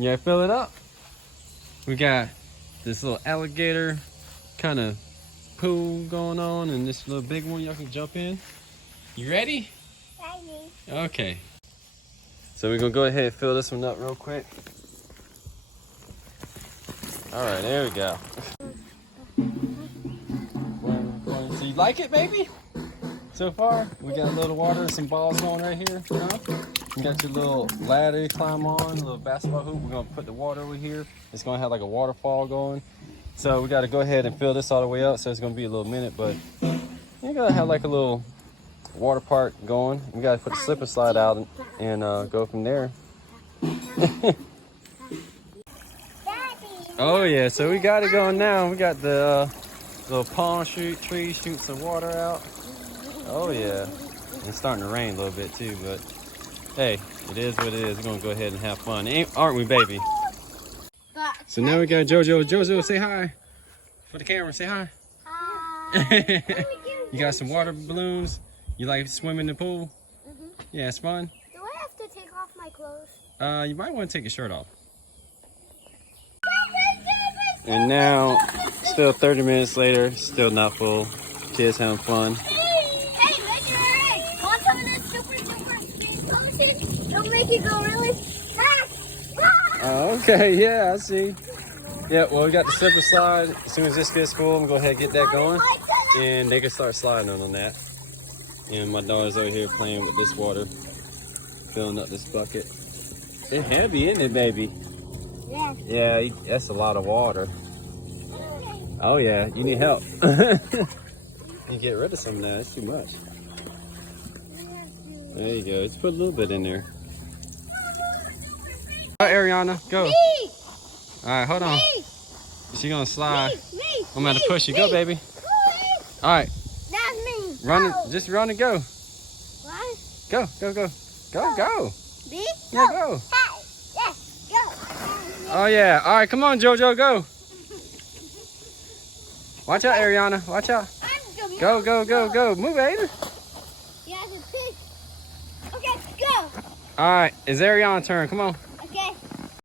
Yeah, fill it up. We got this little alligator kind of pool going on and this little big one y'all can jump in. You ready? Ready. Okay. So we're gonna go ahead and fill this one up real quick. All right, there we go. So you like it, baby? So far, we got a little water and some balls going right here. Huh? You got your little ladder you climb on, a little basketball hoop. We're gonna put the water over here. It's gonna have like a waterfall going. So we gotta go ahead and fill this all the way up. So it's gonna be a little minute, but you gotta have like a little water park going. We gotta put the slip and slide out and go from there. Oh yeah, so we got it going now. We got the little palm tree shooting some water out. Oh yeah, it's starting to rain a little bit too, but hey, it is what it is. We're gonna go ahead and have fun, aren't we, baby? So now we got JoJo. JoJo, say hi for the camera. Say hi. Hi. You got some water balloons. You like swimming in the pool? Yeah, it's fun. Do I have to take off my clothes? You might want to take your shirt off. And now, still 30 minutes later, still not full. Kids having fun. Don't make it go really fast. Okay, yeah, I see. Yeah, well, we got the slip and slide. As soon as this gets full, I'm going to go ahead and get that going. And they can start sliding on that. And my daughter's over here playing with this water, filling up this bucket. It's heavy, isn't it, baby? Yeah. Yeah, that's a lot of water. Oh, yeah, you need help. You get rid of some of that. It's too much. There you go. Just put a little bit in there. All right, Ariana, go. Me. All right, hold on. Me. She's gonna slide. Me. I'm gonna push you. Go, baby. All right. That's me. Run it. Just run and go. What? Go, go, go. Go, go. Me? Yeah, go. Hey. Yes. Go. Oh, yeah. All right, come on, JoJo, go. Watch out, Ariana. Watch out. Go, go, go, go. Move, Aiden. Yeah, the fish. Okay, go. All right, it's Ariana's turn. Come on.